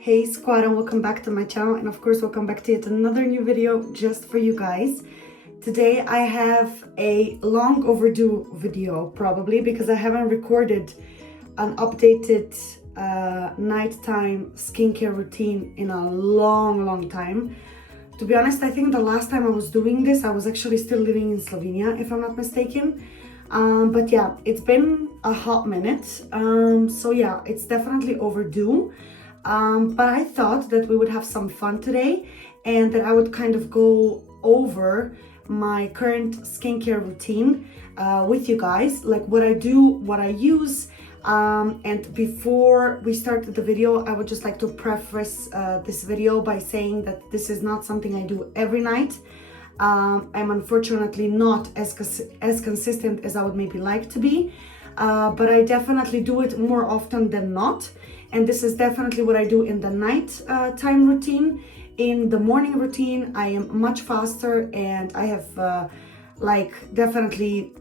Hey squad, and welcome back to my channel, and of course welcome back to yet another new video just for you guys. Today I have a long overdue video, probably because I haven't recorded an updated nighttime skincare routine in a long time. To be honest, I think the last time I was doing this I was actually still living in Slovenia, if I'm not mistaken. But yeah, it's been a hot minute, so yeah, it's definitely overdue. But I thought that we would have some fun today and that I would kind of go over my current skincare routine with you guys, like what I do, what I use. And before we start the video, I would just like to preface this video by saying that this is not something I do every night. I'm unfortunately not as consistent as I would maybe like to be, but I definitely do it more often than not. And this is definitely what I do in the night time routine. In the morning routine, I am much faster and I have definitely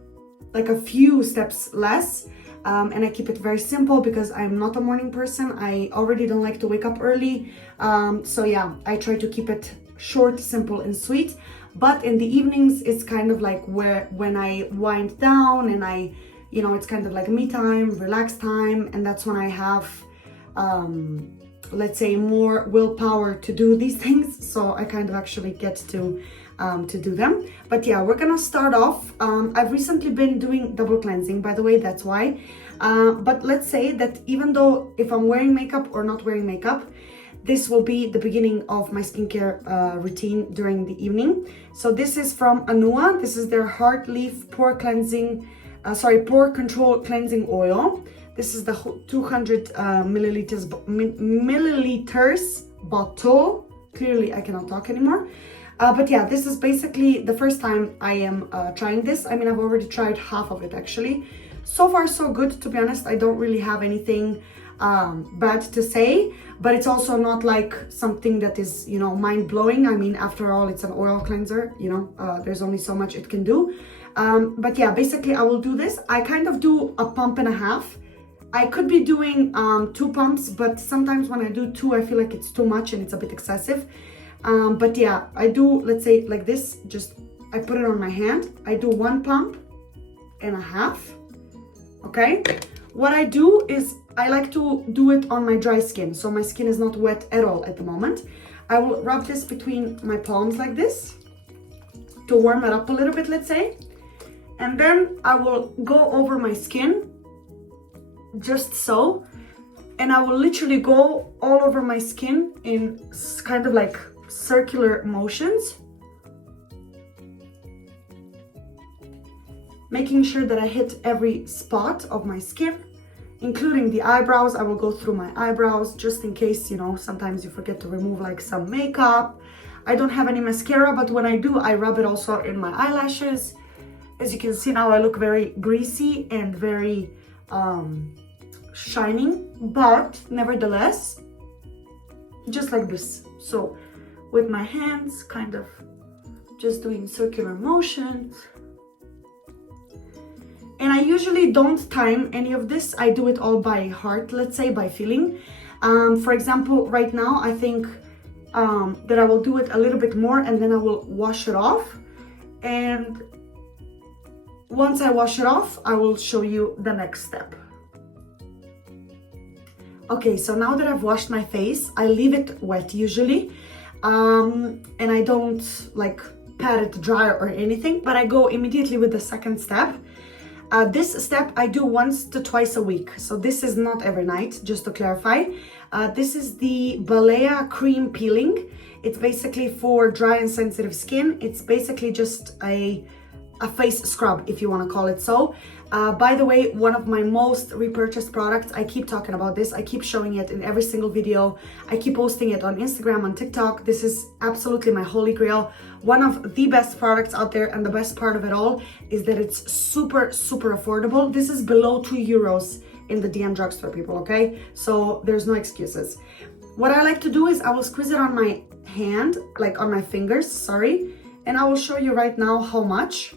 a few steps less. And I keep it very simple because I'm not a morning person. I already don't like to wake up early. So yeah, I try to keep it short, simple and sweet. But in the evenings, it's kind of like when I wind down and it's kind of like me time, relax time. And that's when I have let's say more willpower to do these things, so I kind of actually get to do them. But yeah, we're gonna start off. I've recently been doing double cleansing, by the way, that's why. But let's say that even though if I'm wearing makeup or not wearing makeup, this will be the beginning of my skincare routine during the evening. So this is from Anua. This is their Heart Leaf Pore Pore Control Cleansing Oil. This is the 200 milliliters bottle. Clearly, I cannot talk anymore. But yeah, this is basically the first time I am trying this. I mean, I've already tried half of it actually. So far, so good, to be honest. I don't really have anything bad to say, but it's also not like something that is, mind-blowing. I mean, after all, it's an oil cleanser, there's only so much it can do. But yeah, basically I will do this. I kind of do a pump and a half. I could be doing 2 pumps, but sometimes when I do 2, I feel like it's too much and it's a bit excessive. But yeah, I do, let's say like this, I put it on my hand. I do 1 pump and a half, okay? What I do is I like to do it on my dry skin, so my skin is not wet at all at the moment. I will rub this between my palms like this to warm it up a little bit, let's say. And then I will go over my skin, just so, and I will literally go all over my skin in kind of like circular motions, making sure that I hit every spot of my skin, including the eyebrows. I will go through my eyebrows just in case, sometimes you forget to remove like some makeup. I don't have any mascara, but when I do, I rub it also in my eyelashes. As you can see now, I look very greasy and very shining, but nevertheless, just like this. So with my hands, kind of just doing circular motions. And I usually don't time any of this. I do it all by heart, let's say, by feeling. For example, right now, I think that I will do it a little bit more and then I will wash it off. And once I wash it off, I will show you the next step. Okay, so now that I've washed my face, I leave it wet usually. And I don't like pat it dry or anything, but I go immediately with the second step. This step I do once to twice a week. So this is not every night, just to clarify. This is the Balea Cream Peeling. It's basically for dry and sensitive skin. It's basically just a face scrub, if you want to call it so. By the way, one of my most repurchased products, I keep talking about this, I keep showing it in every single video, I keep posting it on Instagram, on TikTok. This is absolutely my holy grail, one of the best products out there, and the best part of it all is that it's super affordable. This is below 2 euros in the DM drugstore, people, okay? So there's no excuses. What I like to do is I will squeeze it on my hand, like on my fingers, sorry, and I will show you right now how much.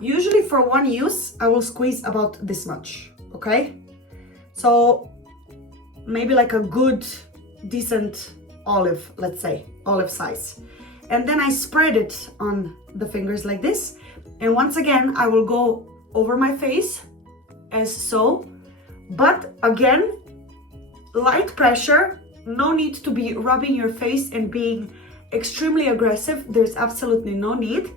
Usually for one use, I will squeeze about this much, okay? So maybe like a good decent olive, let's say, olive size. And then I spread it on the fingers like this. And once again, I will go over my face as so. But again, light pressure, no need to be rubbing your face and being extremely aggressive. There's absolutely no need.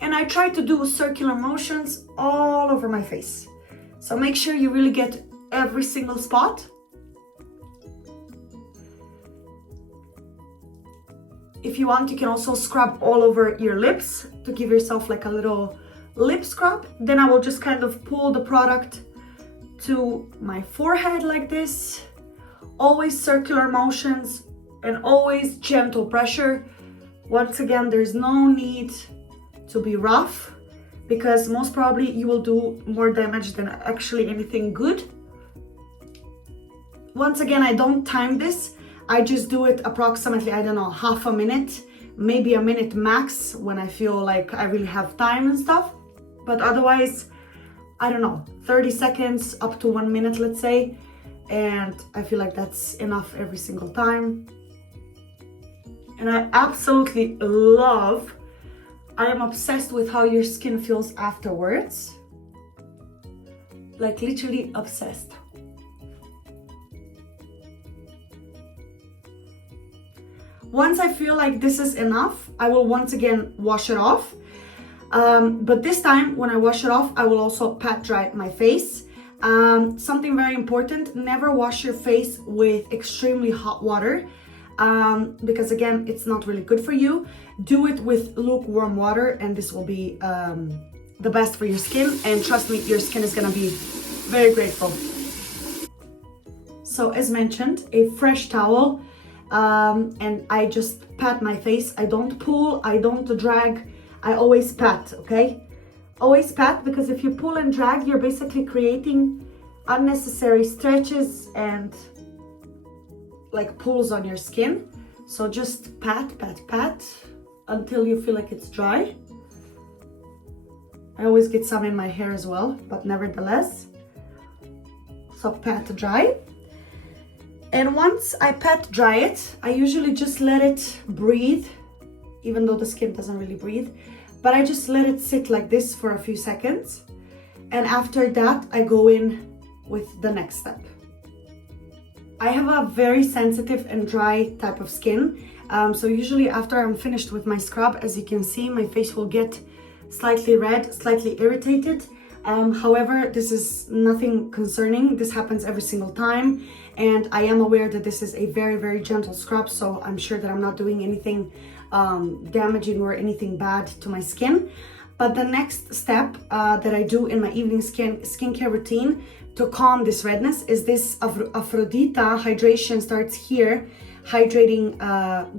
And I try to do circular motions all over my face. So make sure you really get every single spot. If you want, you can also scrub all over your lips to give yourself like a little lip scrub. Then I will just kind of pull the product to my forehead like this. Always circular motions and always gentle pressure. Once again, there's no need to be rough, because most probably you will do more damage than actually anything good. Once again, I don't time this. I just do it approximately, I don't know, half a minute, maybe a minute max when I feel like I really have time and stuff. But otherwise, I don't know, 30 seconds up to 1 minute, let's say. And I feel like that's enough every single time. And I absolutely love, I am obsessed with how your skin feels afterwards. Like literally obsessed. Once I feel like this is enough, I will once again wash it off. But this time when I wash it off, I will also pat dry my face. Something very important, never wash your face with extremely hot water, because again, it's not really good for you. Do it with lukewarm water and this will be the best for your skin, and trust me, your skin is gonna be very grateful. So as mentioned, a fresh towel, and I just pat my face. I don't pull, I don't drag, I always pat, okay? Always pat, because if you pull and drag, you're basically creating unnecessary stretches and like pulls on your skin. So just pat, pat, pat until you feel like it's dry. I always get some in my hair as well, but nevertheless. So pat dry. And once I pat dry it, I usually just let it breathe, even though the skin doesn't really breathe. But I just let it sit like this for a few seconds. And after that, I go in with the next step. I have a very sensitive and dry type of skin. So usually after I'm finished with my scrub, as you can see, my face will get slightly red, slightly irritated. However, this is nothing concerning. This happens every single time. And I am aware that this is a very, very gentle scrub. So I'm sure that I'm not doing anything damaging or anything bad to my skin. But the next step that I do in my evening skincare routine to calm this redness is this Aphrodita hydration starts here, hydrating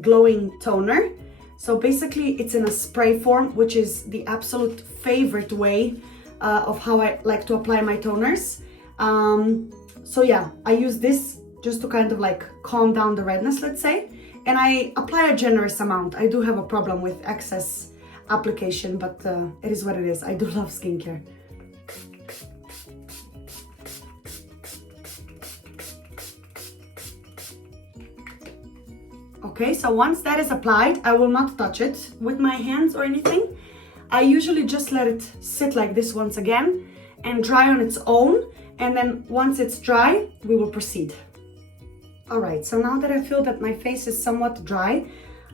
glowing toner. So basically it's in a spray form, which is the absolute favorite way of how I like to apply my toners. So yeah, I use this just to kind of like calm down the redness, let's say. And I apply a generous amount. I do have a problem with excess application, but it is what it is. I do love skincare. Okay, so once that is applied, I will not touch it with my hands or anything. I usually just let it sit like this once again and dry on its own. And then once it's dry, we will proceed. All right, so now that I feel that my face is somewhat dry,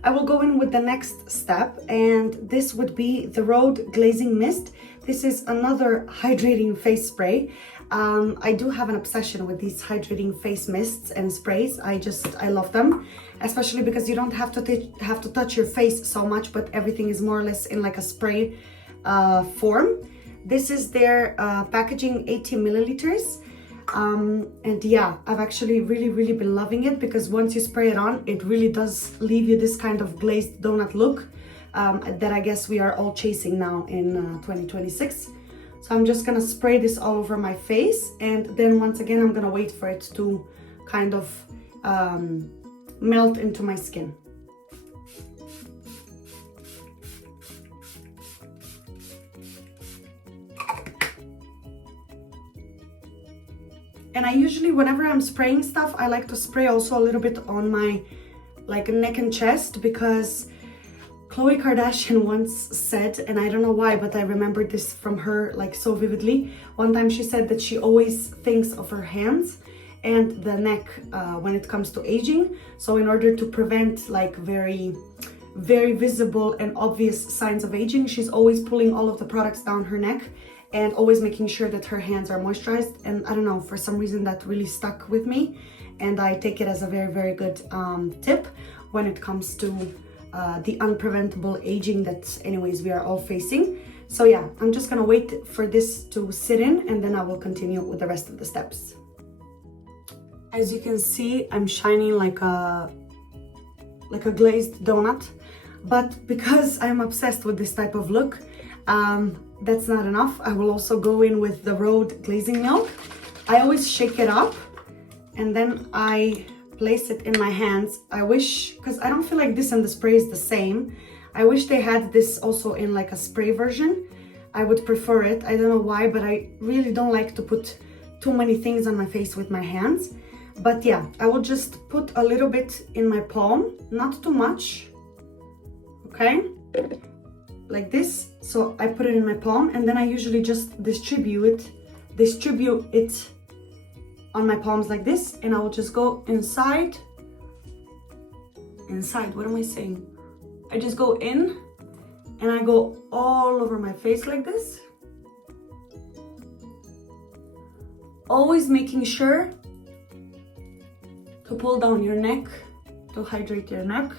I will go in with the next step, and this would be the Rhode Glazing Mist. This is another hydrating face spray. I do have an obsession with these hydrating face mists and sprays. I love them, especially because you don't have to touch your face so much, but everything is more or less in like a spray form. This is their packaging, 80 milliliters. And yeah, I've actually really been loving it, because once you spray it on, it really does leave you this kind of glazed donut look that I guess we are all chasing now in 2026. So I'm just gonna spray this all over my face, and then once again I'm gonna wait for it to kind of melt into my skin. And I usually, whenever I'm spraying stuff, I like to spray also a little bit on my like neck and chest, because Khloe Kardashian once said, and I don't know why, but I remember this from her like so vividly. One time she said that she always thinks of her hands and the neck when it comes to aging. So in order to prevent like very visible and obvious signs of aging, she's always pulling all of the products down her neck and always making sure that her hands are moisturized. And I don't know, for some reason that really stuck with me, and I take it as a very good tip when it comes to the unpreventable aging that anyways we are all facing. So yeah, I'm just gonna wait for this to sit in, and then I will continue with the rest of the steps. As you can see, I'm shining like a glazed donut, but because I'm obsessed with this type of look, that's not enough. I will also go in with the Rhode glazing milk. I always shake it up and then I place it in my hands. I wish, because I don't feel like this and the spray is the same, I wish they had this also in like a spray version. I would prefer it. I don't know why, but I really don't like to put too many things on my face with my hands. But yeah, I will just put a little bit in my palm, not too much, okay? Like this. So I put it in my palm, and then I usually just distribute it on my palms like this, and I will just go inside, what am I saying? I just go in and I go all over my face like this. Always making sure to pull down your neck, to hydrate your neck.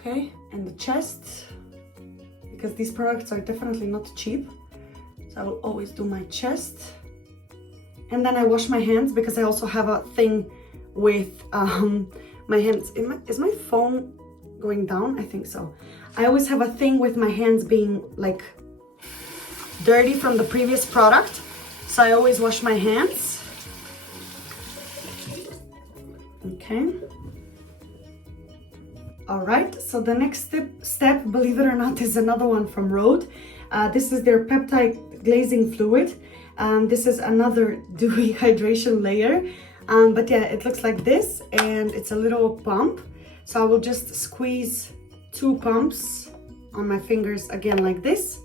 Okay, and the chest, because these products are definitely not cheap. So I will always do my chest. And then I wash my hands, because I also have a thing with my hands. Is my phone going down? I think so. I always have a thing with my hands being like dirty from the previous product. So I always wash my hands. Okay. All right, so the next step, believe it or not, is another one from Rhode. This is their peptide glazing fluid. This is another dewy hydration layer. But yeah, it looks like this, and it's a little pump. So I will just squeeze 2 pumps on my fingers again like this.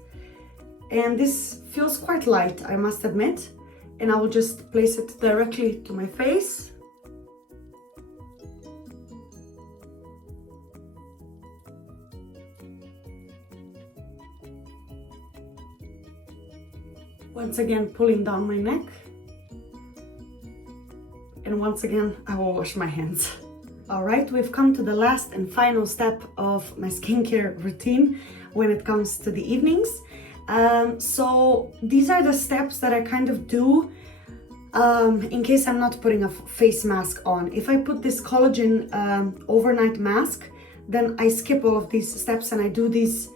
And this feels quite light, I must admit. And I will just place it directly to my face. Once again, pulling down my neck. And once again, I will wash my hands. All right, we've come to the last and final step of my skincare routine when it comes to the evenings. So these are the steps that I kind of do in case I'm not putting a face mask on. If I put this collagen overnight mask, then I skip all of these steps and I do these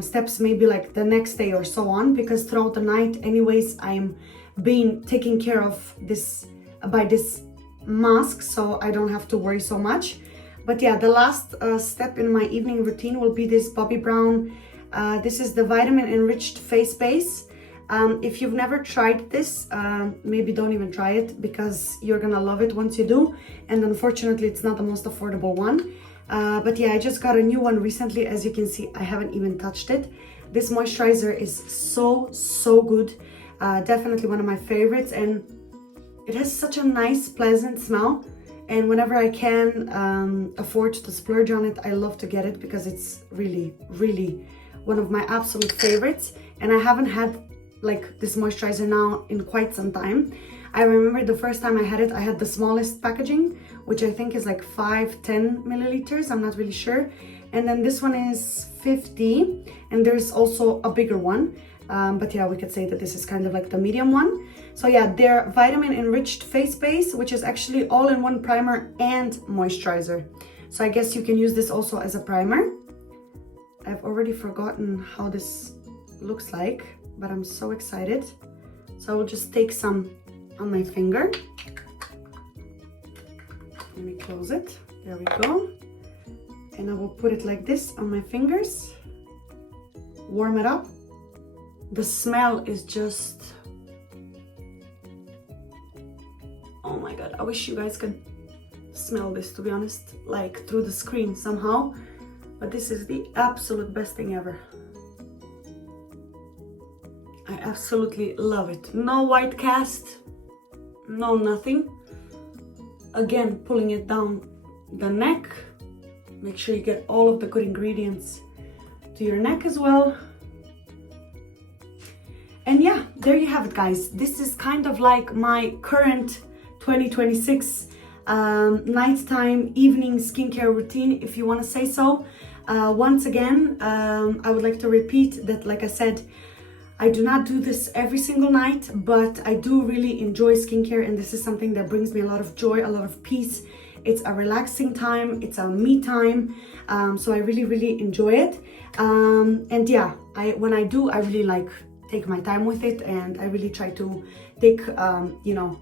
steps maybe like the next day or so on, because throughout the night anyways I'm being taken care of this by this mask, so I don't have to worry so much. But yeah, the last step in my evening routine will be this Bobbi Brown. This is the vitamin enriched face base. If you've never tried this, maybe don't even try it, because you're gonna love it once you do. And unfortunately, it's not the most affordable one. But yeah, I just got a new one recently. As you can see, I haven't even touched it. This moisturizer is so good. Definitely one of my favorites, and it has such a nice, pleasant smell. And whenever I can afford to splurge on it, I love to get it, because it's really one of my absolute favorites. And I haven't had like this moisturizer now in quite some time. I remember the first time I had it, I had the smallest packaging, which I think is like 5-10 milliliters, I'm not really sure. And then this one is 50, and there's also a bigger one. But yeah, we could say that this is kind of like the medium one. So yeah, their vitamin enriched face base, which is actually all-in-one primer and moisturizer. So I guess you can use this also as a primer. I've already forgotten how this looks like, but I'm so excited. So I will just take some on my finger. Let me close it. There we go. and I will put it like this on my fingers, warm it up. The smell is just, oh my god, I wish you guys could smell this, to be honest, like through the screen somehow, but this is the absolute best thing ever. I absolutely love it. No white cast, no nothing. Again, pulling it down the neck. Make sure you get all of the good ingredients to your neck as well. And yeah, there you have it, guys. This is kind of like my current 2026 nighttime, evening skincare routine, if you want to say so. Once again, I would like to repeat that, like I said, I do not do this every single night, but I do really enjoy skincare, and this is something that brings me a lot of joy, a lot of peace. It's a relaxing time, it's a me time, so I really enjoy it. And yeah, when I do, I really like take my time with it, and I really try to take you know,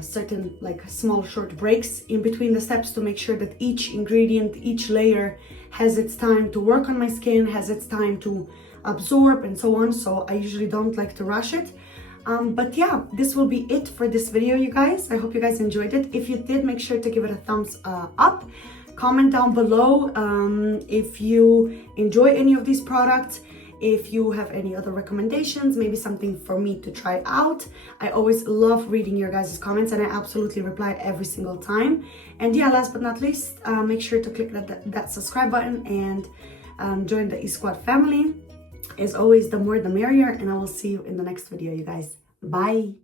certain like small short breaks in between the steps to make sure that each ingredient, each layer has its time to work on my skin, has its time to absorb and so on. So I usually don't like to rush it. But yeah, this will be it for this video, you guys. I hope you guys enjoyed it. If you did, make sure to give it a thumbs up. Comment down below if you enjoy any of these products. If you have any other recommendations, maybe something for me to try out. I always love reading your guys' comments, and I absolutely reply every single time. And yeah, last but not least, make sure to click that subscribe button and join the eSquad family. As always, the more the merrier, and I will see you in the next video, you guys. Bye.